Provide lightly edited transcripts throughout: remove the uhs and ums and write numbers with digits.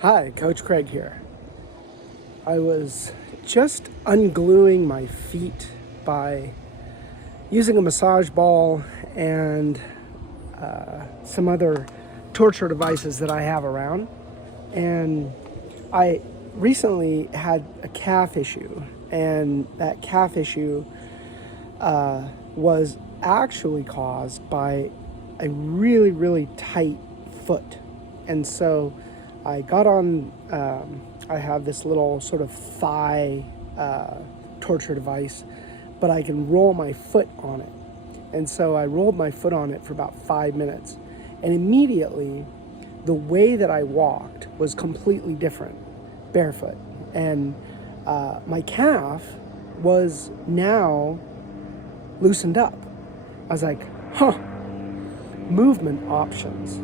Hi, Coach Craig here. I was just ungluing my feet by using a massage ball and some other torture devices that I have around. And I recently had a calf issue, and that calf issue was actually caused by a really, really tight foot. And so I got on, I have this little sort of thigh torture device, but I can roll my foot on it. And so I rolled my foot on it for about 5 minutes. And immediately, the way that I walked was completely different, barefoot. And my calf was now loosened up. I was like, movement options.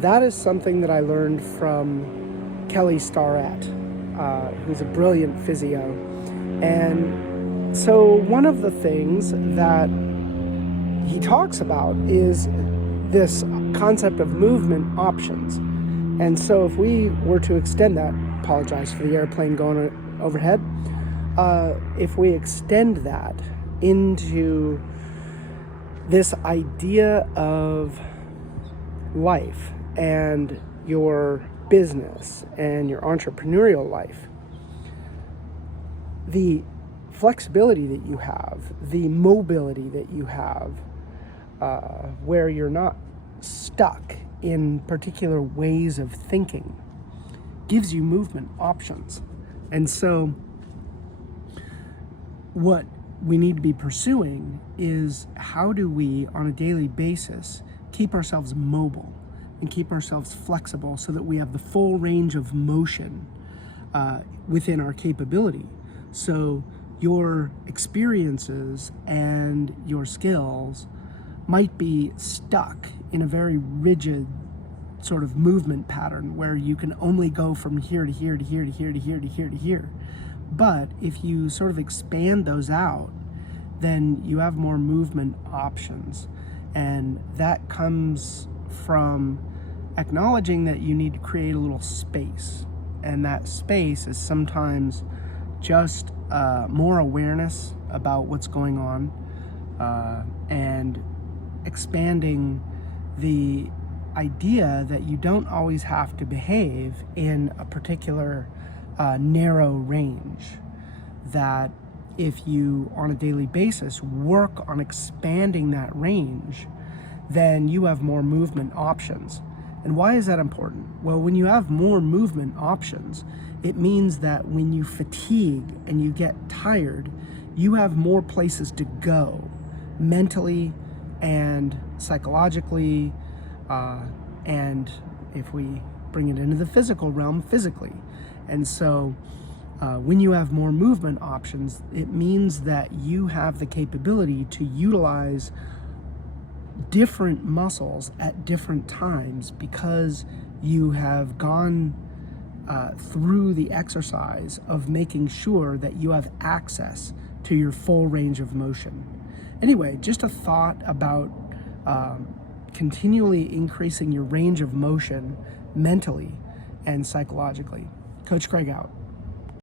That is something that I learned from Kelly Starrett, who's a brilliant physio. And so one of the things that he talks about is this concept of movement options. And so if we were to extend that, apologize for the airplane going overhead, if we extend that into this idea of life and your business and your entrepreneurial life, the flexibility that you have, the mobility that you have, where you're not stuck in particular ways of thinking, gives you movement options. And so what we need to be pursuing is, how do we on a daily basis keep ourselves mobile and keep ourselves flexible so that we have the full range of motion within our capability. So your experiences and your skills might be stuck in a very rigid sort of movement pattern where you can only go from here to here to here to here to here to here to here. But if you sort of expand those out, then you have more movement options. And that comes from acknowledging that you need to create a little space. And that space is sometimes just more awareness about what's going on, and expanding the idea that you don't always have to behave in a particular narrow range. That if you on a daily basis work on expanding that range, then you have more movement options. And why is that important? Well, when you have more movement options, it means that when you fatigue and you get tired, you have more places to go mentally and psychologically, and if we bring it into the physical realm, physically. And so when you have more movement options, it means that you have the capability to utilize different muscles at different times, because you have gone through the exercise of making sure that you have access to your full range of motion. Anyway, just a thought about continually increasing your range of motion mentally and psychologically. Coach Craig out.